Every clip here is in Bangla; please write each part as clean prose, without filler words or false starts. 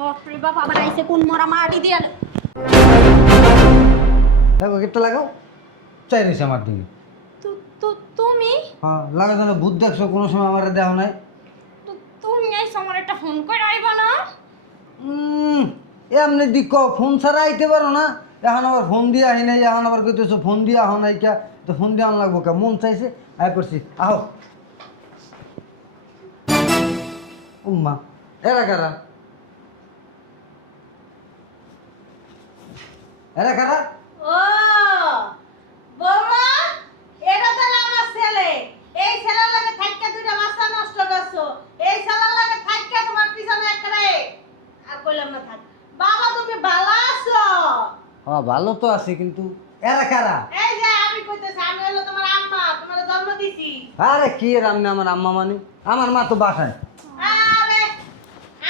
বাপরে বাপ, আবার আইছে কোন মরা মাটি দিয়া। দেখো গেটটা লাগাও, চাই রয়েছে আমার দিকে। তুমি হ্যাঁ লাগাও না, ভূত দেখছো কোনো সময় আমার দেওয়া নাই। তুমি আইছো, আমার একটা ফোন করে আইবা না? এমনি দিক ফোন ছাড়া আইতে পারো না। এখন আবার ফোন দিয়ে আহি নাই, এখন আবার কইতেছো ফোন দিয়ে আহ নাই কে, তো ফোন দিয়ে আন লাগবো কে? মন চাইছে আয় করছি, আহ। উম্মা এরা কারা? এরা কারা? ও বৌমা, এটা তো আমার ছেলে। এই ছেলের লাগে থাইকা দুইটা বাচ্চা নষ্ট করছো। এই ছেলের লাগে থাইকা তোমার পিছনে একরে আর কইলাম না থাক। বাবা তুমি ভালো আছো? হ্যাঁ ভালো তো আছি, কিন্তু এরা কারা? এই যে আমি কইতেছি, আমি হলো তোমার আম্মা, তোমার জন্ম দিছি। আরে কি এর আমনে আমার আম্মা মানে? আমার মা তো বাসায়। আরে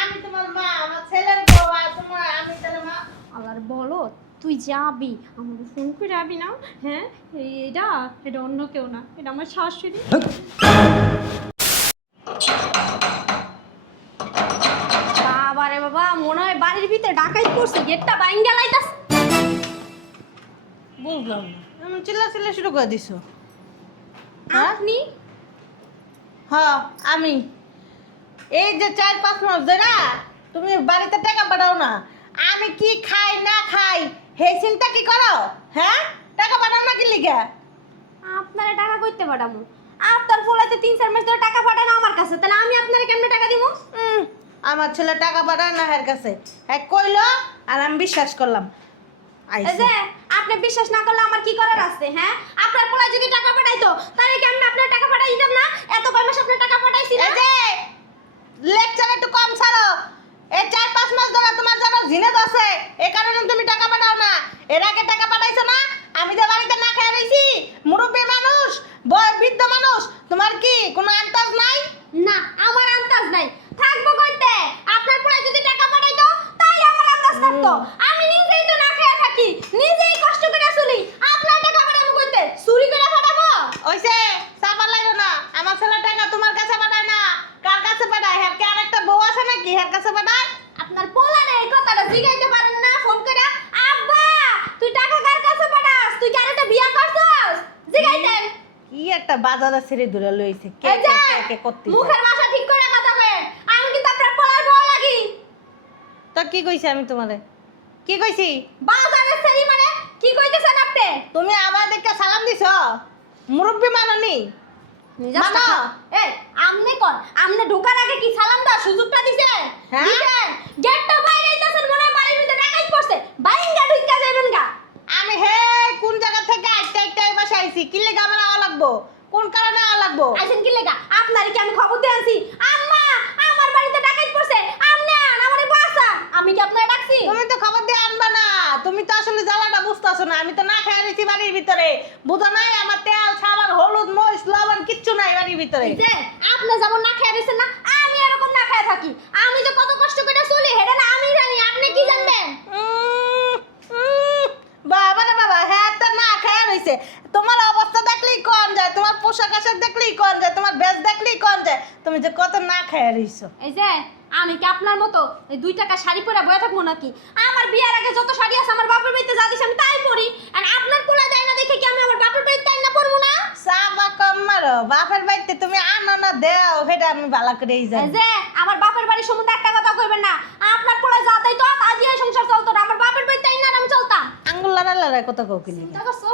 আমি তোমার মা, আমার ছেলের বউ, আর তোমার আমি তার মা। আল্লাহর বলো, তুই যাবি আমাকে ফোন করে আবি না? হ্যাঁ, এটা এটা অন্য কেউ না, এটা আমার শাশুড়ি। বাবা রে বাবা, মনে হয় বাড়ির ভিতরে ডাকাইত করছে, গেটটা বাইঙ্গা লাইতাস। বুঝলাম না, আমি চিল্লা শুরু করে দিছো। হ্যাঁ? আপনি হ্যাঁ আমি। এই যে 4-5 মাস ধরে তুমি বাড়িতে টাকা পাঠাও না, আমি কি খাই না খাই হে চিন্তা কি করো? হ্যাঁ, টাকা পাঠাও না কি লিগা? আপনারা টাকা কইতে পাঠাবো? আপনার ফলাইতে 3-4 মাস ধরে টাকা পাঠায় না আমার কাছে, তাহলে আমি আপনারে কেমনে টাকা দিব? আমার ছেলে টাকা পাঠায় না হের কাছে, হ্যাঁ কইলো আর আমি বিশ্বাস করলাম। এই আইছে। যে আপনি বিশ্বাস না করলে আমার কি করার আছে? হ্যাঁ, আপনার পোলা যদি টাকা পাঠাইতো তাহলে কি আমি আপনার টাকা পাঠাই দিতাম না? এত কয় মাস আপনার টাকা পাঠাইছি না? এই যে লেকচার একটু কম ছাড়ো। এই 4-5 মাস ধরে তোমার জন্য জিনেদ আছে, এই কারণে তুমি টাকা পাঠাও না। এর আগে টাকা পাঠাইছো না? আমি যে বাড়িতে না খেয়ে রইছি, মুরব্বী মানুষ, বৃদ্ধ মানুষ, তোমার কি কোনো আন্দাজ নাই? না, আমার আন্দাজ নাই। থাকবো কইতে? আপনার পোলা যদি টাকা পাঠাইতো তাইলে আমার আন্দাজ থাকতো। আমি নিজেই তো না খেয়ে থাকি, নিজেই কষ্ট করে চলি। আপনার টাকা পাঠাবো কইতে? চুরি করে পাঠাবো? ওইসে চাপা লাগো না। আমার ছেলে টাকা তোমার কাছে পাঠায় না, কার কাছে পাঠায়? হ্যাঁ কি আরেকটা বউ আছে নাকি হের কাছে পাঠায়? আপনার পোলা রে এই কথাটা জিগাইতে পারেন না ফোন করে? আব্বা, তুই টাকা কার কাছে পাঠাস? তুই কি আরেকটা বিয়া করছস? জিগাইতেন। কি একটা বাজারে ছেড়ে দূরে লইছে, কে এই যে, কে কে করতে মুখের ভাষা ঠিক করে কথা কয়েন। আমি কিন্তু আপনার পোলার বউ লাগি। তো কি কইছি আমি তোমারে? কি কইছি? বাজারের ছেড়ি মানে কি কইতেছেন আপনি? তুমি আবার দেখে সালাম দিছো? মুরব্বী মাননি? মিজাজটা মানো। এই আমনে কোন আমনে ঢোকার আগে কি সালাম দাও সুযোগটা দিছেন? হ্যাঁ? দিছেন। গেটটা বাইরে আইতাছেন, মনে হয় বাড়ির ভিতরে ডাকাইত পড়ছে। বাইঙ্গা ঢুইকা যাবেন গা। আমি হে কোন জায়গা থেকে আইতে এই বাসায় আইছি, কি লেগে আমার আওয়া লাগবো? কোন কারণে আওয়া লাগবো? আইছেন কি লেগা? আপনারে কি আমি খবর দিয়ে আনছি? আম্মা, আমার বাড়িতে ডাকাইত পড়ছে, আমনে আন আমারে বাঁচান। আমি কি আপনারে ডাকছি? তুমি তো খবর দিয়ে আনবা না, তুমি তো আসলে জ্বালাটা বুঝতেছো না। আমি তো না খেয়ে রয়েছি বাড়ির ভিতরে, বুঝো নাই? আমার তেল সাবান হলুদ মরিচ লবণ কিচ্ছু নাই বাড়ির ভিতরে। এই যে আপনি যেমন না খেয়ে রইছেন না, আমি এরকম না খেয়ে থাকি। আমি যে কত কষ্ট করে চলি হেডা না আমি জানি, আপনি কি জানবেন? বাবা রে বাবা, হ্যাঁ তো না খেয়ে রয়েছে। তোমার অবস্থা দেখলেই কোন যায়, তোমার পোশাক আশাক দেখলেই কোন যায়, তোমার বেশ দেখলেই কোন যায় তুমি যে কত না খেয়ে রইছো। এই যে আমি কি আপনার মতো এই 2 টাকা শাড়ি পরে বয়ে থাকবো নাকি? আমার বিয়ার আগে যত শাড়ি আছে আমার বাপের বাড়িতে যা দিছে আমি তাই পরি। আর আপনার পোলা যায় না দেখে কি আমি আমার বাপের বাড়িতে তাই না পরবো না? সাবা কম মারো, বাপের বাড়িতে তুমি আনো না দেও, সেটা আমি ভালো করেই এই জানি। যে আমার বাপের বাড়ির সম্বন্ধে একটা কথা কইবেন না। আপনার পোলা যা তাই তো তা দিয়ে সংসার চলতো না। আমার বাপের বাড়িতে তাই না আর আমি চলতাম। আঙ্গুল লড়াই কথা কৌকিলি, চিন্তা করছো?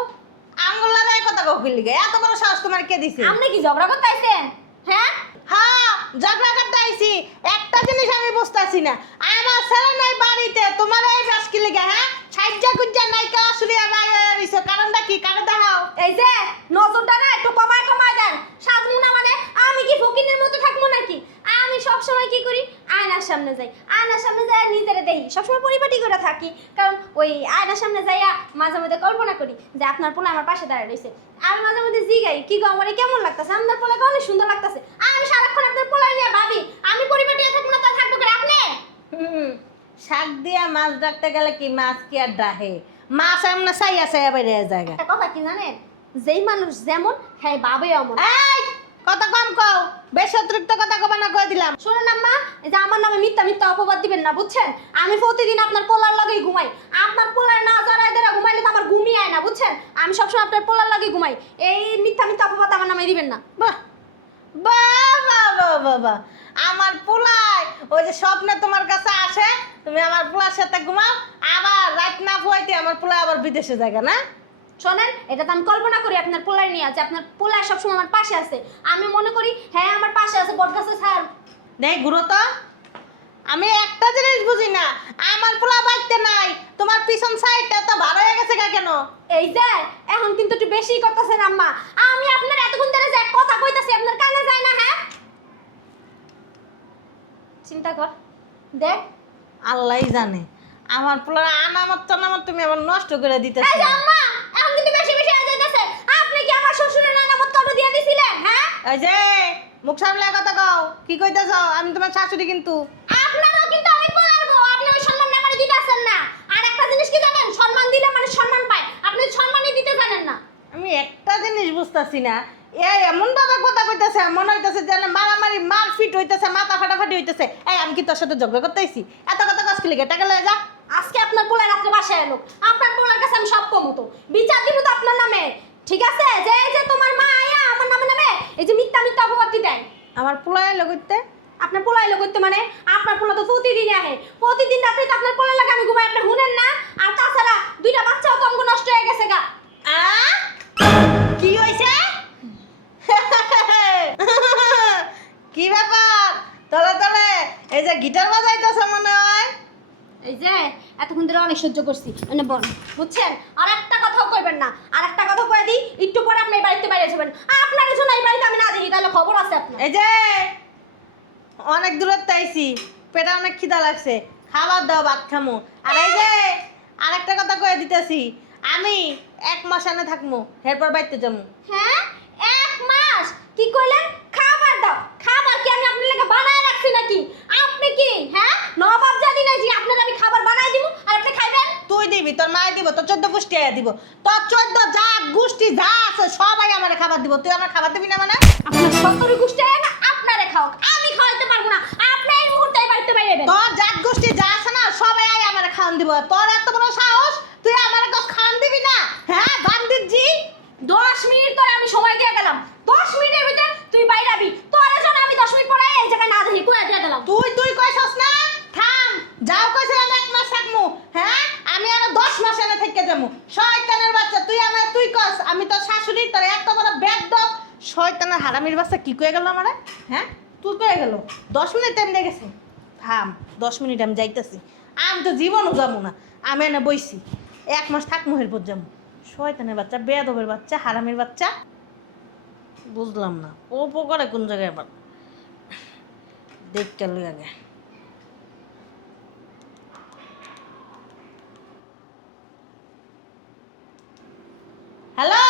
আঙ্গুল লড়াই কথা কৌকিলি, এত বড় সাহস তোমার কে দিছে? আপনি কি ঝগড়া করতে আইছেন? হ্যাঁ, হ্যাঁ ঝগড়া করতে আইছি। একটা জিনিস আমি বুঝতাছি না, আমার ছেলে নাই বাড়িতে, তোমার এই বাসকি লেগে? হ্যাঁ, সাইজা গুজ্জা নাইকা আসুরিয়া নাই রইছো, কারণটা কি? কারণ দেখাও। এই যে নজরটা না একটু কমায় দেন। সাজমু না মানে আমি কি ফকিনের মতো থাকবো নাকি? আমি সব সময় কি করি, আয়নার সামনে যাই, আয়নার সামনে যাই নিজেরে দেখি, সবসময় পরিপাটি করে থাকি। কারণ ওই আয়নার সামনে যাইয়া মাঝে মধ্যে কল্পনা করি যে আপনার পোলা আমার পাশে দাঁড়ায় রয়েছে। আর মাঝে মধ্যে জিগাই কি গো আমারে কেমন লাগতেছে, আপনার পোলাকে অনেক সুন্দর লাগতেছে। আমি সারাক্ষণ আপনার পোলা নিয়ে ভাবি আমি পরিপাটি থাকবো না, তা থাকবো করে আপনি? শাক দিয়া মাছ ডাকতে গেলে কি মাছ কি আর ডাহে? মাছ এমন সাইয়া সাইয়া বাইরে জায়গা। একটা কথা কি জানেন, যেই মানুষ যেমন হ্যাঁ বাবে অমন। এই কথা কম কও। বেশ অতিরিক্ত কথা কবা না কয়ে দিলাম। শোনেন আম্মা, এই যে আমার নামে মিথ্যা মিথ্যা অপবাদ দিবেন না, বুঝছেন? আমি প্রতিদিন আপনার পোলার লাগেই ঘুমাই। আপনার পোলার না জড়ায় ধরে ঘুমাইলে তো আমার ঘুমই আয় না, বুঝছেন? আমি সবসময় আপনার পোলার লাগেই ঘুমাই। এই মিথ্যা মিথ্যা অপবাদ আমার নামে দিবেন না। বাহ বাহ বাহ বাহ বাহ বাহ। আমার পোলাই ওই যে স্বপ্নে তোমার কাছে আসে, তুমি আমার পোলার সাথে ঘুমাও, আবার রাত না ফুয়াইতে আমার পোলা আবার বিদেশে জায়গা না। শোনেন, এটা তো আমি কল্পনা করি আপনার পোলার নিয়ে আছে, আপনার পোলার সবসময় আমার পাশে আছে। আমি মনে করি হ্যাঁ আমার পাশে আছে, বটগাছে ছাড়। দেখ ঘুরো তো, আমি একটা জিনিস বুঝি না, আমার পোলা বাড়তে নাই, তোমার পিছন সাইডটা তো ভালো হয়ে গেছে কেন? এই যে এখন কিন্তু একটু বেশি করতেছেন আম্মা। আমি আপনার এতক্ষণ ধরে যে এক কথা কইতাছি আপনার কানে যায় না? হ্যাঁ, চিন্তা কর, দেখ। আল্লাহই জানে আমার পোলার আনামত টানামত তুমি আবার নষ্ট করে দিতেছ। এই যে আম্মা, এখন কিন্তু বেশি বেশি হয়ে যাইতেছে। আপনি কি আমার শ্বশুরের নানামত কত দিয়ে দিছিলেন? হ্যাঁ, এই যে মুখ সামলে কথা কও, কি কইতেছ? আমি তোমার শাশুড়ি কিন্তু। আপনারও কিন্তু আমি বলবো, আপনি ওই সম্মান আমারে দিতেছেন না। আর একটা জিনিস কি জানেন, সম্মান দিলে মানে সম্মান পায়, আপনি সম্মানই দিতে জানেন না। আমি একটা জিনিস বুঝতাছি না, এই এমন ভাবে কথা কইতেছে মনে হইতেছে যেন মারামারি মারপিট হইতেছে, মাথা ফাটাফাটি হইতেছে। এই আমি কি তোর সাথে ঝগড়া করতেছি? এত কথা কস কি লিগে? টাকা লয়ে যা। আজকে আপনার পোলা রাত্রে বাসায় এলো, আপনার পোলার কাছে আমি সব কমু তো বিচার দিব তো আপনার নামে, ঠিক আছে? যে এই যে তোমার মা আয়া আমার নামে নামে এই যে মিথ্যা মিথ্যা অপবাদ দেয়। আমার পোলায় লগইতে আপনার পোলা এলো করতে মানে আপনার পোলা তো প্রতিদিনই আহে, প্রতিদিন রাত্রে তো আপনার পোলা লাগে আমি ঘুমাই, আপনি শুনেন না? আর তাছাড়া দুইটা বাচ্চাও তো অঙ্গ নষ্ট হয়ে গেছে গা। আ কি হইছে? কি ব্যাপার? তলে তলে এই যে গিটার বাজাইতেছ মনে হয়। এই যে এতক্ষণ ধরে অনেক সহ্য করছি, মানে বল, বুঝছেন? আর একটা কথাও কইবেন না, আর একটা কথা কয়ে দিই, একটু পরে আপনি এই বাড়িতে বাইরে যাবেন। আপনার জন্য এই বাড়িতে আমি না দেখি, তাহলে খবর আছে আপনার। এই যে অনেক দূরত্ব আইছি, পেটে অনেক খিদা লাগছে, খাবার দাও, ভাত খামু। আর এই যে আরেকটা কথা কয়ে দিতেছি, আমি 1 মাস এনে থাকমু, এরপর বাইতে যামু। হ্যাঁ, 1 মাস? কি কইলেন? খাবার দাও? খাবার কি আমি আপনার লাগে বানায় রাখছি নাকি? আপনি কি হ্যাঁ নবাব জানি না যে আপনার আমি খাবার বানায় দিব আর আপনি খাইবেন? তুই দিবি, তোর মায় দিব, তোর 14 গোষ্ঠী আয়া দিব, তোর 14 জাত গোষ্ঠী যা আছে সবাই আমার খাবার দিব। তুই আমার খাবার দিবি না মানে? আপনার সত্তর গোষ্ঠী আয় না, আপনারে খাও, আমি খাওয়াতে পারবো না। আপনি এই মুহূর্তে এই বাড়িতে বাইরে যাবেন। তোর জাত গোষ্ঠী যা আছে না সবাই আয় আমার খাওয়ান দিব। তোর এত বড় সাহস, তুই আমার খাওয়ান দিবি না? হ্যাঁ বান্দির জি। 10 মিনিট ধরে আমি সময় দিয়ে গেলাম, 10 মিনিটের ভিতরে তুই বাইরে আবি। তোরে জন্য আমি 10 মিনিট পরে এই জায়গায় না দেখি কইয়া দিয়ে গেলাম। তুই কইছস না? থাম, যাও কইছিলাম 1 মাস থাকমু। হ্যাঁ আমি আরো 10 মাস এনে থেকে যামু। শয়তানের বাচ্চা, তুই কস আমি তোর শাশুড়ি, তোর এত বড় বেয়াদব শয়তানের হারামির বাচ্চা কি কয়ে গেল আমারে? হ্যাঁ তুই কয়ে গেল 10 মিনিট টাইম দিয়ে গেছে। থাম, 10 মিনিট আমি যাইতাছি। আমি তো জীবনও যাবো না, আমি এনে বইছি 1 মাস থাকমু, এরপর যামু। শয়তানের বাচ্চা, বেয়াদবের বাচ্চা, হারামির বাচ্চা। বুঝলাম না ও পোকারে কোন জায়গায় আবার দেখতে লই আগে। হ্যালো,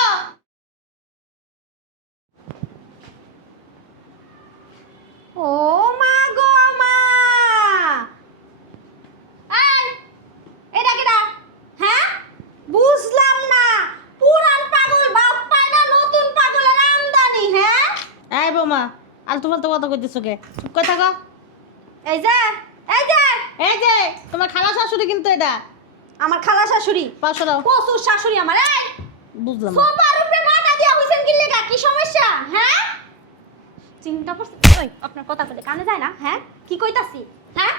ও মা গো মা! এই, এটা কেডা? হ্যাঁ, বুঝলাম না। পুরান পাগল বাপ পায় না, নতুন পাগলের আমদানি। হ্যাঁ, এই বৌমা আলতু ফালতু কথা কইতেছো কে? চুপ করে থাকো। এই যে এই যে এই যে তোমার খালা শাশুড়ি কিন্তু এটা। আমার খালা শাশুড়ি, 500 দাও। প্রচুর শাশুড়ি আমার। এই বুঝলাম না। সোফার উপরে মাথা দিয়া হইছেন কি লেগা? কি সমস্যা? হ্যাঁ, চিন্তা করছি। ওই আপনার কথা কইতে কানে যায় না? হ্যাঁ, কি কইতাছি? হ্যাঁ,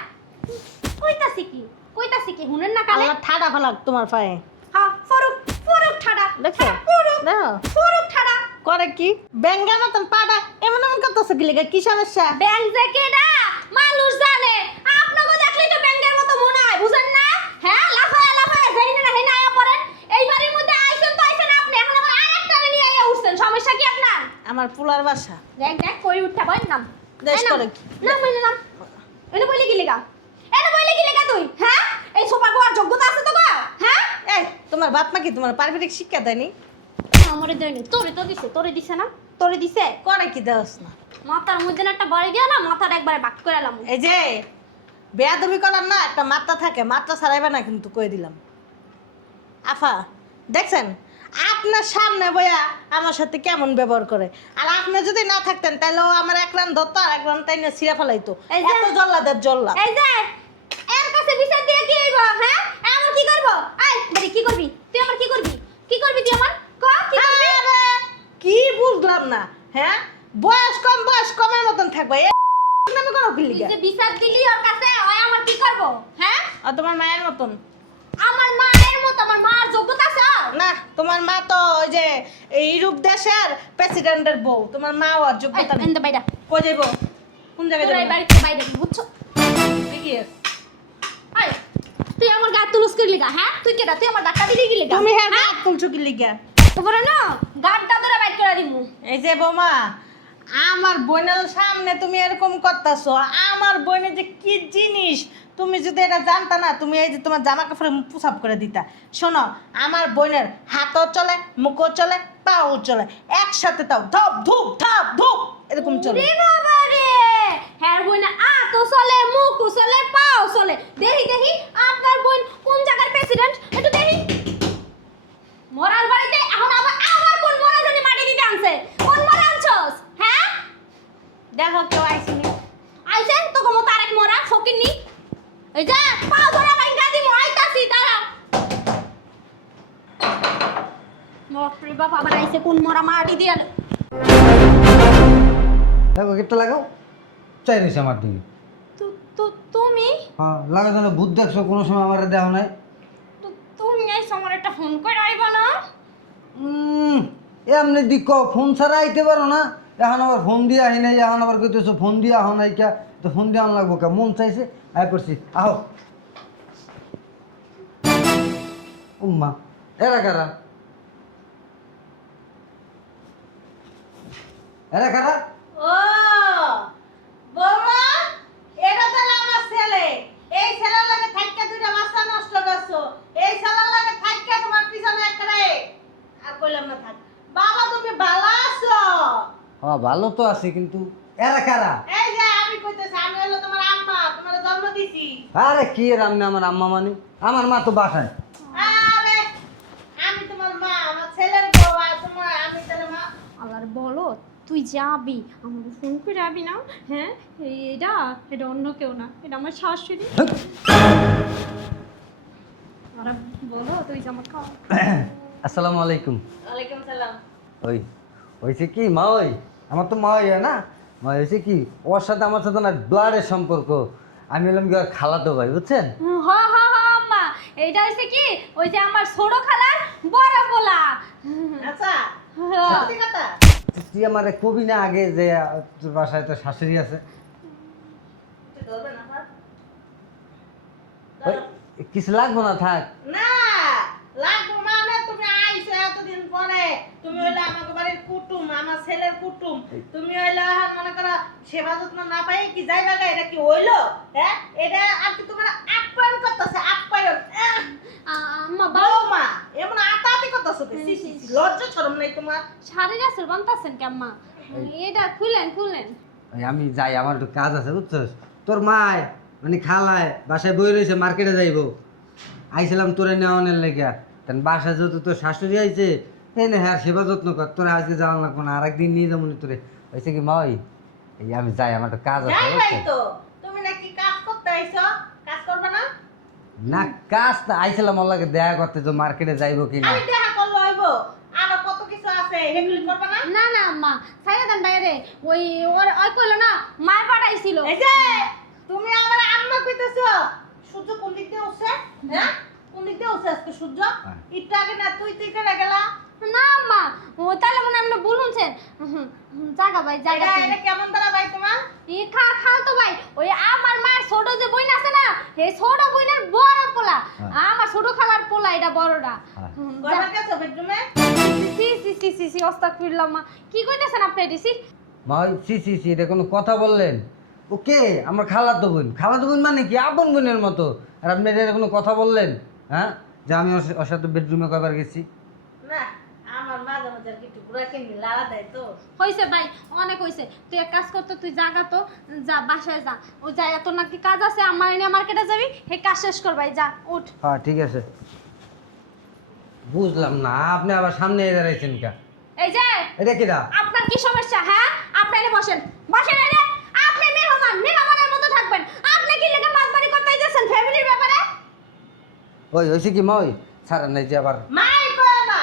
কইতাছি কি? কইতাছি কি শুনেন না কানে? আল্লাহ ঠাডা ফালাক তোমার পায়ে। হ্যাঁ, ফরুক ফরুক ঠাডা। দেখছো? হ্যাঁ, ফরুক দেখো ফরুক ঠাডা। করে কি ব্যাঙ্গার মতন পাটা এমন এমন করতেছো কি লেগে? কি সমস্যা? ব্যাংক যে কেডা মানুষ জানে, আপনাকে দেখলেই তো ব্যাংকের মতো মনে হয়, বুঝেন না? হ্যাঁ, লাফায়া লাফায়া যাইনা না হেনা আয়া পড়েন। এই বাড়ির মধ্যে আইছেন তো আইছেন আপনি, এখন আবার আরেকটা নিয়ে আইয়া উঠছেন। সমস্যা কি আপনার? আমার পুলার বাসা দেখ দেখ কই উঠটা বল নাম। দেশ এই নাম। করে কি? নাম বইলে নাম। এনে বইলে কি লেগা? এনে বইলে কি লেগা তুই? হ্যাঁ, এই সোফা গোয়ার যোগ্যতা আছে তো গো? হ্যাঁ, এই তোমার বাপ মা কি তোমার পারিবারিক শিক্ষা দেয়নি? আমারে দেয়নি, তোরে তো দিছে। তোরে দিছে না? তোরে দিছে? করে কি দেওস না? মাথার মধ্যে না একটা বাড়ি দিয়া না, মাথাটা একবারে বাক করে এলাম। এই যে বেয়াদবি করার না একটা মাত্রা থাকে, মাত্রা ছাড়াইবে না কিন্তু কই দিলাম। আফা দেখছেন আপনার সামনে বইয়া আমার সাথে কেমন ব্যবহার করে। আর আপনি যদি না থাকতেন তাহলে ও আমার এক রান ধরতো আর এক রান তাই না ছিঁড়ে ফেলাইতো। এই যে- এত জল্লাদের জল্লা। এই যে এর কাছে বিচার দিয়ে কি হইব? হ্যাঁ আমার কি করব? এই বলি কি করবি তুই? আমার কি করবি? কি করবি তুই আমার? ক কি করবি? আরে কি বুঝলাম না, হ্যাঁ বয়স কমের মতন থাকবে নামে করো কি তুই লিগা? যে বিচার দিলি ওর কাছে ওই আমার কি করব? হ্যাঁ আর তোমার মায়ের মতন আমার মায়ের মতো আমার মার যোগ্যতা আছে? না, তোমার মা তো ওই যে ইউরোপ দেশের প্রেসিডেন্টের বউ, তোমার মা আর যোগ্যতা নেই। এন্ড বাইডা কই যাইবো? কোন জায়গায় তোর এই যাইবো? বাড়িতে বাইরে বুঝছো? কি আছে? এই তুই আমার গা তুলস করলি গা? হ্যাঁ তুই কেডা? তুই আমার ধাক্কা দিলি গিলি গা? তুমি হ্যাঁ তুলছো কি লিগা? তারপরে না গাড়টা ধরে বাইর করে দিমু। এই যে বৌমা, আমার বোনের সামনে তুমি এরকম করতেছো। আমার বোনের যে কি জিনিস তুমি যদি এটা জানতা না, তুমি এই যে তোমার জামা কাপড়ে পুষাপ করে দিতা। শোনো, আমার বোনের হাতও চলে, মুখও চলে, পাও চলে, একসাথে তাও ধপ ধুপ ধাপ ধুপ এরকম চলে। রে বাবা রে, হ্যাঁ বোন তো চলে, মুখও চলে, পাও চলে। দেখি দেখি আপনার বোন কোন জায়গার প্রেসিডেন্ট একটু দেখি। মরার বাড়িতে এখন আবার কোন মরা জানি মাটি দিতে আনছে? কোন মরা আনছস? হ্যাঁ দেখো কেউ আইসিনি। আইছেন তো কোন তারেক মরা ফকিনি। এই যে পাও ধরে ভাঙ্গা দিমু, আইতাছি দাঁড়া। বাপরে বাপ, আবার আইছে কোন মরা মাটি দিয়ে। দেখো গেটটা লাগাও, চাই রয়েছে আমার দিকে। তুমি হ্যাঁ লাগার জন্য বুদ্ধ দেখছো, কোনো সময় আমার দেওয়া নাই। তুমি আইছো আমার একটা ফোন করে আইবা না? এমনি দিক ফোন ছাড়া আইতে পারো না। এখন আবার ফোন দিয়ে আহি নাই, এখন আবার কইতেছো ফোন দিয়ে আহ নাই কে, তো ফোন দিয়ে আন লাগবো কে? মন চাইছে আই করছি, আহ। উম্মা এরা কারা? এরা কারা? ও বৌমা, এটা তো আমার ছেলে। এই ছেলের লাগে থাইকা দুইটা বাচ্চা নষ্ট করছো। এই ছেলের লাগে থাইকা তোমার পিছনে একরে আর কইলাম না থাক। বাবা তুমি ভালো আছো? হ্যাঁ ভালো তো আছি, কিন্তু এরা কারা? এই যে আমি কইতেছি, আমি হলো তোমার আম্মা, তোমার জন্ম দিছি। আরে কি এর আমনে আমার আম্মা মানে? আমার মা তো বাসায়। আরে আমি তোমার মা, আমার ছেলের বউ, আর তোমার আমি তাহলে মা। আল্লাহর বলো তুই যাবি আমাকে ফোন করে যাবি না? হ্যাঁ এটা এটা অন্য কেউ না, এটা আমার শাশুড়ি। আর বলো তুই যে আমার খাওয়া। আসসালামু আলাইকুম। ওয়ালাইকুম সালাম। ওই হয়েছে কি মা, ওই আমার তো মা হয় না, মা হয়েছে কি ওর সাথে আমার সাথে না ব্লাডের সম্পর্ক। আমি হলাম কি ওর খালাতো ভাই, বুঝছেন? হ হ হ আম্মা, এইটা হচ্ছে কি ওই যে আমার ছোট খালার বড় পোলা। আচ্ছা হ্যাঁ। সত্যি কথা? তুই আমার কবি না আগে যে তোর বাসায় তো শাশুড়ি আছে? তুই ধরবে না হাত? ওই কিছু লাগবো না, থাক। না লাগবো মানে তুমি আইছো এতদিন পরে, তুমি হইলে আমাকে বাড়ির কুটুম, আমার ছেলের কুটুম, তুমি হইলে এখন মনে করো সেবা যত্ন না পাই কি যাইবা গা? এটা কি হইলো? হ্যাঁ এটা আর কি তোমার আপ্যায়ন করতেছে, আপ্যায়ন। আম্মা বৌমা এমন আতাআতি করতেছো কি? সি সি সি, লজ্জা শরম নাই তোমার? শাড়ির আসল বানতাছেন কি আম্মা? এটা খুলেন। ওই আমি যাই, আমার একটু কাজ আছে বুঝছস। তোর মায় মানে খালায় বাসায় বই রয়েছে, মার্কেটে যাইবো। আইছিলাম তোরে নেওয়ানের লেগে, তেন বাসায় যেহেতু তোর শাশুড়ি আইছে, এই না হ্যাঁ সেবা যত্ন কর। তোরা আজকে যাওয়া লাগবো না, আরেকদিন নিয়ে যাবো তোরে। হয়েছে কি মা, ওই এই আমি যাই, আমার একটু কাজ আছে যাইবাই বুঝছেন? তো, তুমি নাকি কাজ করতে আইছো? কাজ করবে না? না কাজ না, আইছিলাম ওর লাগে দেখা করতে যে মার্কেটে যাইবো কিনা। আমি দেখা করলে হইব, আরো কত কিছু আছে, এগুলি করবে না? না না আম্মা সাইরা দেন বাইরে। ওই ওই কইলো না মা পাঠাইছিল। এই যে তুমি আমার আম্মা কইতেছো, সূর্য কোন দিক দিয়ে উঠছে? হ্যাঁ কোন দিক দিয়ে উঠছে আজকে সূর্য? হ্যাঁ। একটু আগে না তুই করে গেলা। না আম্মা ও তাহলে মনে আপনি বলুনছেন। জায়গা ভাই জায়গা এটা এটা কেমন দাঁড়া ভাই তোমার? ই খাল তো ভাই ওই আমার মার ছোট যে বইন আছে না, এই ছোট বইনের বড় পোলা। হ্যাঁ। আমার ছোট খালার পোলা, এটা বড়টা। হ্যাঁ। গলা গেছো বেডরুমে? সি আস্তাগফিরুল্লাহ মা, কি কইতেছেন আপনি এডিসি? মা ওই সি এটা কোনো কথা বললেন? ওকে আমার খালাতো বোন মানে কি আপন বোনের মতো, আর আপনি এটা কোনো কথা বললেন? হ্যাঁ যে আমি ওর সাথে বেডরুমে কয়বার গেছি? না আমার মাঝে মাঝে একটু ঘুরা কিনি লাড়া দেয় তো। হইছে ভাই অনেক হইছে, তুই এক কাজ করতে, তুই জাগা তো, যা বাসায় যা। ও যা, এত নাকি কাজ আছে আমার এনে মার্কেটে যাবি, হে কাজ শেষ কর ভাই, যা উঠ। হ্যাঁ ঠিক আছে। বুঝলাম না, আপনি আবার সামনে দাঁড়াইছেন কা? এই যে এটা কি দা? আপনার কি সমস্যা? হ্যাঁ, আপনি এনে বসেন বসেন। এই যে আপনি মেহমানের মতো থাকবেন। আপনি কি লেগে মাতবাড়ি করতে যাচ্ছেন ফ্যামিলির ব্যাপারে? ওই হয়েছে কি মা? ওই ছাড়া নাই যে আবার মাই কয় না,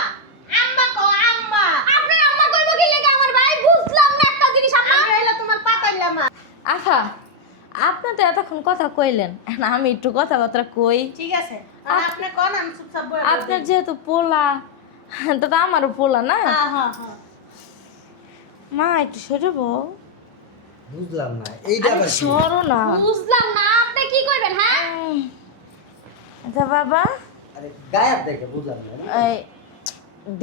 আম্মা কও আম্মা। আপনার আম্মা কইবো কি লেগে আমার ভাই? বুঝলাম না একটা জিনিস আমি আপনার। হইলো তোমার পাতাইলা মা। আফা, আপনি তো এতক্ষণ কথা কইলেন, এখন আমি একটু কথাবার্তা কই। ঠিক আছে, আর আপনি কোন আমি চুপচাপ বই। আপনার যেহেতু পোলা, তো তো আমারও পোলা না। হ্যাঁ হ্যাঁ হ্যাঁ। মা একটু সরে বউ। বুঝলাম না এইটা আরে আবার কি? সরো না। বুঝলাম না আপনি কি কইবেন? হ্যাঁ, আচ্ছা বাবা, আরে গায়েব দেখে বুঝলাম না। এই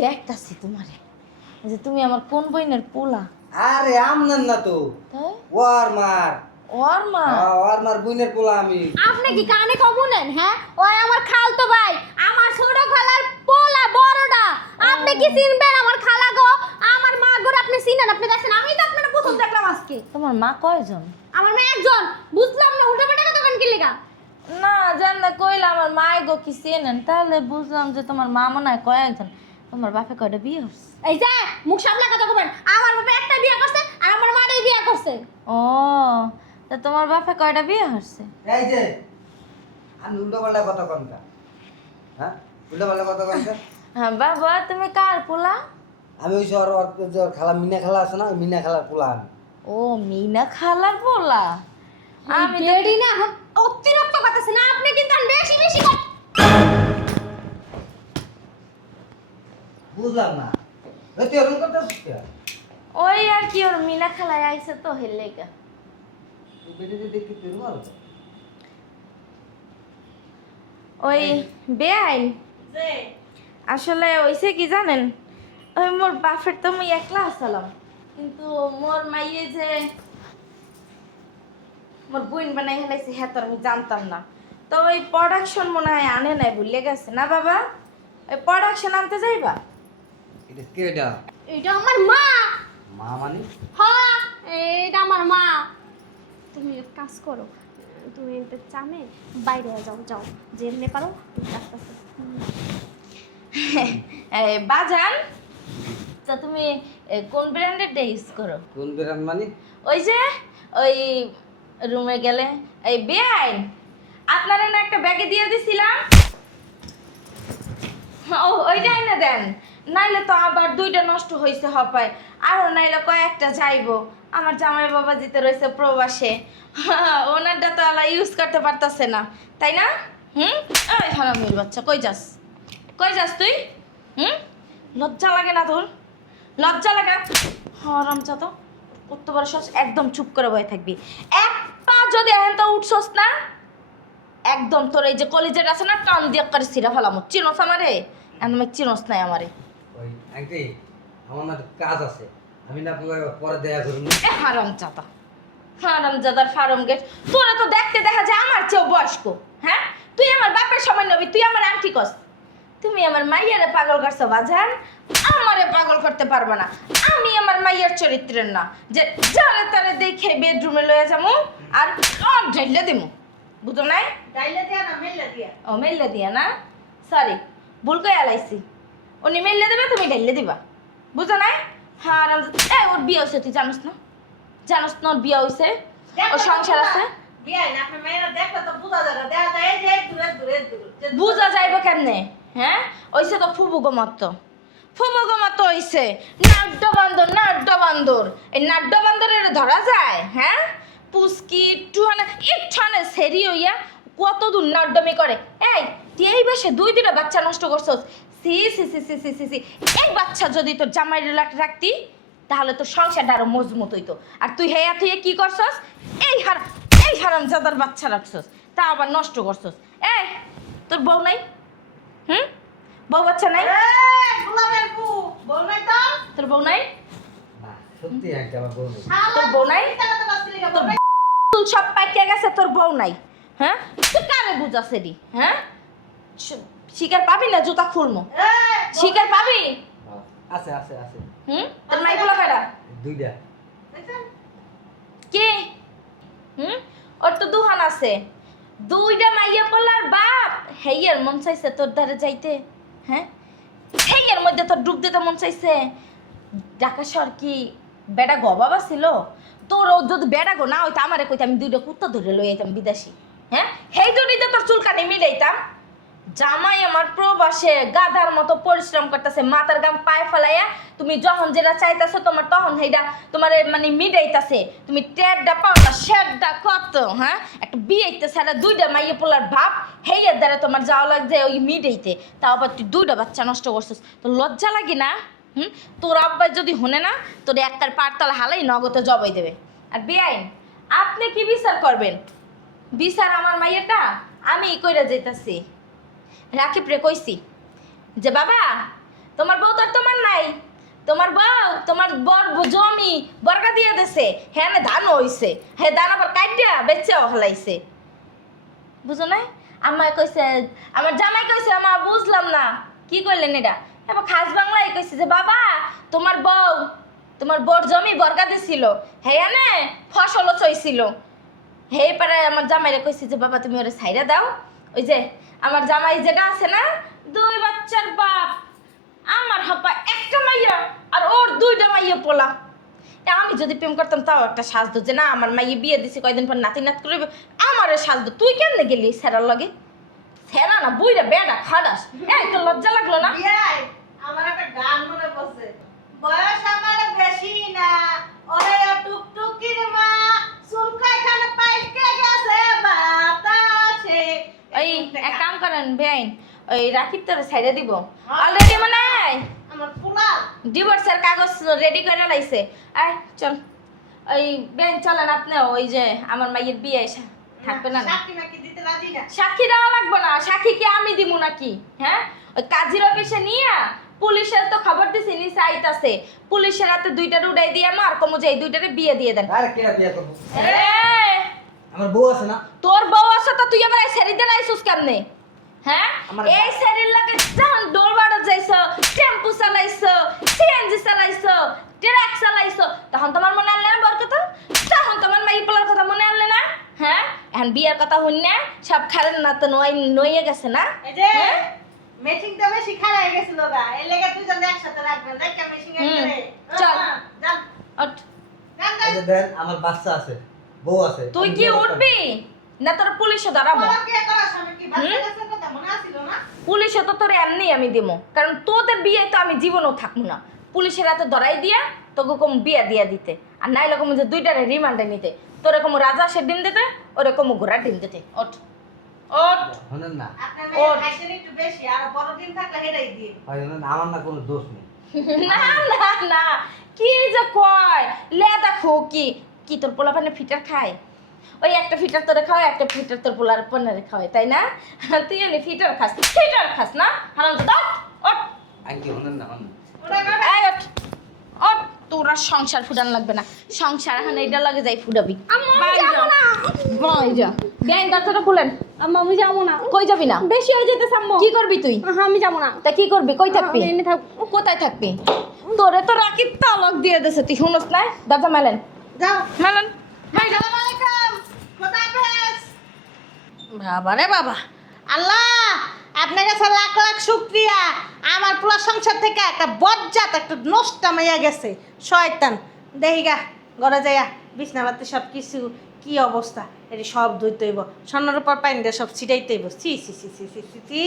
দেখতাছি তোমারে, এই যে তুমি আমার কোন বইনের পোলা। আরে আমনান না তো, তাই ওর মার ওর মা। ওর মার বুইনের পোলা আমি। আপনি কি কানে কবুনেন? হ্যাঁ, ওই আমার খালতো ভাই, আমার ছোট খালার পোলা বড়টা। আপনি কি চিনবেন আমার খালা গো? আমার মা গো আপনি চিনেন? আপনি দেখেন, আমি তো আপনার প্রথম দেখলাম আজকে। তোমার মা কয়জন? আমার মেয়ে একজন। বুঝলাম না উল্টা পাল্টা কথা কেন কি লেগা? না জানলে কইলে আমার মায় গো কি চেনেন, তাহলে বুঝলাম যে তোমার মা মনে হয় কয়েকজন। তোমার বাপে কয়টা বিয়ে হচ্ছে? এই যে মুখ সামলা কথা কবেন। আমার বাবা একটা বিয়ে করছে আর আমার মাটাই বিয়ে করছে। ও, তা তোমার বাপে কয়টা বিয়ে হচ্ছে? এই যে আমি উল্টো পাল্টা কথা কনকা, হ্যাঁ উল্টো পাল্টা কথা কনকা। হ্যাঁ বাবা, তুমি কার পোলা? আমি ওই ওর ওর যে ওর খালা মিনা খালা আছে না, ওই মিনা খালার পোলা আমি। ও, মিনা খালার পোলা। আমি বেডি না এখন অতিরিক্ত কথাছে না, আপনি কিন্তু আর বেশি বেশি বুঝলাম না, ওই তুই এরকম করতেছিস কে? ওই আর কি, ওর মিনা খালায় আইছে তো হেলেগা। তুই বেরিয়ে দেখি তুই এরকম করো? ওই বেআইন, যে আসলে ওইসে কি জানেন, ওই মোর বাপের তো মুই একলা আসলাম, কিন্তু মোর মাইয়ে যে মোর বোন বানাই হেলাইছে হ্যাঁ তো আমি জানতাম না। তো ওই প্রোডাকশন মনে হয় আনে নাই, ভুলে গেছে না বাবা? ওই প্রোডাকশন আনতে যাইবা? এটা কে এটা? এটা আমার মা। মা মানে? হ্যাঁ, এটা আমার মা। তুমি এক কাজ করো, তুমি এতে চামে বাইরে যাও, যাও যেমনি পারো আস্তে আস্তে। বাজান, তা তুমি কোন ব্র্যান্ডের ইউজ করো? কোন বেরান মানে? ওই যে ওই রুমে গেলে এই বেআইন, আপনারা না একটা ব্যাগে দিয়ে দিছিলাম, ও ওইটাই না দেন, নাইলে তো আবার দুইটা নষ্ট হয়েছে হপায়, আরও নাইলে কয়েকটা যাইবো। আমার জামাই বাবা জিতে রয়েছে প্রবাসে, ওনারটা তো আলা ইউজ করতে পারতাছে না, তাই না? হুম, ওই হারামির বাচ্চা, কই যাস? কই যাস তুই? হুম, লজ্জা লাগে না তোর? লজ্জা লাগে না? হারাম চা তো কত বড় সস, একদম চুপ করে বয়ে থাকবি। এক পা যদি এখন তো উঠছস না, একদম তোর এই যে কলিজের আছে না, টান দিয়ে করে সিরা ফেলাম। চিনোস আমারে? একদম চিনোস নাই আমারে। ওই আন্টি, আমার না একটু কাজ আছে, আমি না আপনাকে পরে দেখা করুন। এ হারাম জাদা, হারাম জাদার ফার্ম গেট, তোরা তো দেখতে দেখা যায় আমার চেয়েও বয়স্ক। হ্যাঁ, তুই আমার বাপের সময় নবি, তুই আমার আন্টি কস। তুমি আমার মাইয়ারে পাগল করছো বাজান, আমারে পাগল করতে পারবে না। আমি আমার মাইয়ার চরিত্রের না যে যারে তারে দেখে বেডরুমে লয়ে যাবো আর ঢাইলে দিমু, বুঝো নাই? ডাইলে দিয়া না মেলে দিয়া। ও মেললে দিয়া না, সরি ভুল করে আলাইছি। উনি মেললে দেবে, তুমি ঢাইলে দিবা, বুঝো নাই? হ্যাঁ, ওর বিয়ে হয়েছে, তুই জানোস না? জানোস না ওর বিয়ে হয়েছে, ওর সংসার আছে? বিয়াই না, আপনি মেয়েরা দেখলে তো বুঝা যায় না, দেখা যায় এই যে দূরে দূরে দূরে। বুঝা যাইব কেমনে? হ্যাঁ, ওইসে তো ফুবুগো মতো, ফুবুগো মতো হইছে। নাড্ড বান্দর, নাড্ড বান্দর, এই নাড্ড বান্দরের ধরা যায়? হ্যাঁ, পুস্কি একটুখানে সেরি হইয়া কত দূর নাড্ডমি করে। এই তুই এই বসে দুই দুটা বাচ্চা নষ্ট করছস। সি সি সি সি সি সি সি, এই বাচ্চা যদি তোর জামাই রাখতি তাহলে তোর সংসারটা আরো মজবুত হইতো। আর তুই হেয়া তুই কি করছস? এই হারাম জাদার বাচ্চা রাখছস, তা আবার নষ্ট করছস। এই তোর বউ নাই? হুম, বউ বাচ্চা নাই? এই গোলামের বউ, বল নাই তো? তোর বউ নাই? না সত্যি আন্টি, আমার বউ নেই। তোর বউ নাই? টাকা বাসলি কা তোর বল। চুল সব পাকিয়ে গেছে, তোর বউ নাই? হ্যাঁ, তুই কারে বুঝাছে দি? হ্যাঁ, শিকার পাবি না, জুতা খুলমো। এই শিকার পাবি? আছে আছে আছে, হুম, তোর মাইগুলো কাটা দুইটা। দেখছেন? কে? হুম, ওর তো দুহান আছে, দুইটা মাইয়া পড়লার বাপ হেইয়ার মন চাইছে তোর দ্বারে যাইতে। হ্যাঁ, সেই এর মধ্যে তো ডুব দিতে মন চাইছে। ঢাকা শহর কি বেটা গো বাবা ছিল? তোর যদি বেটা গো না হইতো আমারে কইতে আমি 2টা কুত্তা ধরে লই আইতাম বিদেশি। হ্যাঁ, সেই জন্যই তো তোর চুলকানি মিলাইতাম। জামাই আমার প্রবাসে গাধার মতো পরিশ্রম করতেছে, মাথার গাম পায়ে ফেলাইয়া তুমি যখন যেটা চাইতেছো তোমার তখন সেইটা তোমার মানে মিটাইতেছে। তুমি টেডটা পাও না, শেডটা কত? হ্যাঁ, একটা বিয়েতে ছাড়া 2টা মাইয়ে পোলার ভাব হেইয়ের দ্বারা তোমার যাওয়া লাগছে ওই মিটাইতে, তাও আবার তুই 2টা বাচ্চা নষ্ট করছিস। তো লজ্জা লাগে না? তোর আব্বা যদি হনে না তোর একটার পাড়তলা হালাই নগদে জবাই দেবে। আর বেআইন আপনি কি বিচার করবেন? বিচার আমার মাইয়াটা আমি কইরা যাইতাছি। রাকিব রে কইছি যে বাবা তোমার বউ তো আর তোমার নাই, তোমার বউ তোমার বর জমি বর্গা দিয়ে দেছে, হ্যাঁ ধান হইছে, হ্যাঁ ধান আবার কাটিয়া বেচেও হলাইছে। বুঝো নাই? আমায় কইছে, আমার জামাই কইছে, আমা বুঝলাম না কি কইলেন এটা। এবার খাস বাংলায় কইছে যে বাবা তোমার বর জমি বর্গা দিছিল, হ্যাঁ না ফসলও চইছিল। হে পারে আমার জামাইরে কইছে যে বাবা তুমি ওরে ছাইরা দাও। ওই যে আমার জামাই যেটা আছে না 2 বাচ্চার বাপ, আমার হাপা একটা মাইয়া আর ওর 2টা মাইয়া পোলা। আমি যদি প্রেম করতাম তাও একটা সাজতো যে না আমার মাইয়ে বিয়ে দিছে কয়দিন পর নাতি নাত করবে আমারে সাজতো। তুই কেমনে গেলি সেরার লগে? সেরা না বুইরা বেড়া খাডাস, এই তো লজ্জা লাগলো না? বিয়াই আমার একটা গান মনে পড়ছে, বয়স আমার বেশি না ওরে টুকটুকির মা চুলকায় খানে পাইকে গেছে বাতাসে। ওই এক কাম করেন বেআইন, ওই রাকিব তোরে ছাইড়া দিব অলরেডি মনে হয় আমার পোলা ডিভোর্সের কাগজ রেডি করে লাইছে। আয় চল ওই বেআইন চলেন আপনি, ওই যে আমার মাইয়ের বিয়ে এসে থাকবে না। সাক্ষী নাকি দিতে রাজি না? সাক্ষী দেওয়া লাগবে না, সাক্ষী কি আমি দিব নাকি? হ্যাঁ, ওই কাজীর অফিসে নিয়ে পুলিশের তো খবর দিছি নিচে আইতাছে, পুলিশের হাতে 2টা উড়াই দিয়ে মার কমু যে এই 2টারে বিয়ে দিয়ে দেন। আরে কেরা বিয়ে করবো? এই, আমার বউ আছে না? তোর বউ আছে তো তুই আমার এই সেরিতে লাইছুস কেমনে? হ্যাঁ, আমার এই সেরির লাগে যখন দৌড়বাড়া যাইছো, টেম্পু চালাইছো, সিএনজি চালাইছো, ট্রাক চালাইছো, তখন তোমার মনে আনলে না বর কথা? তখন তোমার মাই পোলার কথা মনে আনলে না? হ্যাঁ, এখন বিয়ের কথা হইন না সব খারেন না তো নইয়ে গেছে না? এই যে হ্যাঁ? মেশিং তো বেশি খারাপ হয়ে গেছিল গা, এই লেগে দুজন একসাথে রাখবেন দেখা মেশিং এর করে। চল। যান ওঠ। যান এই যে দেন আমার বাচ্চা আছে, বউ আছে। তুই আমি কি বিয়ে করতাম। উঠবি না তোর পুলিশে ধরাবো? তোমার কি করার সময় কি বাচ্চা কাচ্চার কথা মনে আছিল না? পুলিশে তো তোর এমনি আমি দিব, কারণ তোদের বিয়ে তো আমি জীবনও থাকবো না। পুলিশের হাতে ধরাই দিয়া তোকে কম বিয়া দিয়া দিতে, আর নাইলে কম যে 2টারে রিমান্ডে নিতে, তোর এরকম রাজা সে ডিম দিতে, ওরকম ঘোড়ার ডিম দিতে। ওঠ ওঠ। শোনেন না, আপনার ওর। মেয়ে খাইছেন একটু বেশি, আর বড় দিন থাকলে হেরাই দিয়ে। ভাই শোনেন, আমার না কোনো দোষ নেই। না না না, কি যে কয় লে দেখো কি কি তোর পোলা পানে ফিটার খায়? ওই একটা ফিটার তোরে খাওয়ায়, একটা ফিটার তোর পোলার পনেরে খাওয়ায়, তাই না? তুই এনে ফিটার খাস না? হারাম তো ওঠ ওঠ। আগে শোনেন না, শোনেন। ওরা কথা এই ওঠ ওঠ, তোর আর সংসার ফুটান লাগবে না, সংসার এখন এইটা লাগে যাই ফুটাবি। আম্মু আমি যাবো না। বাই যা বেআইন দরজাটা খুলেন। আম্মু আমি যাবো না, কই যাবি না? বেশি হয়ে যেতেছে আম্মু। কি করবি তুই? আমি যাবো না। তা কি করবি? কই থাকবি? আমি এনে থাকবো। কোথায় থাকবি? তোরে তো রাকিব তালাক দিয়ে দেছে, তুই শুনস না? দরজা মেলেন যাও। মেলেন। আসসালামু আলাইকুম। খোদা হাফেজ। বাবা রে বাবা, আল্লাহ আপনার কাছে লাখ লাখ শুকরিয়া, আমার পুরো সংসার থেকে একটা বজ্জাত একটা নষ্ট মাইয়া গেছে শয়তান। দেখিগা ঘরে যাইয়া বিছনাপাতি সব কিছু কি অবস্থা, এটি সব ধুইতে হইব, স্বর্ণের উপর পাইন দিয়ে সব ছিটাইতে হইব। সি সি সি সি সি সি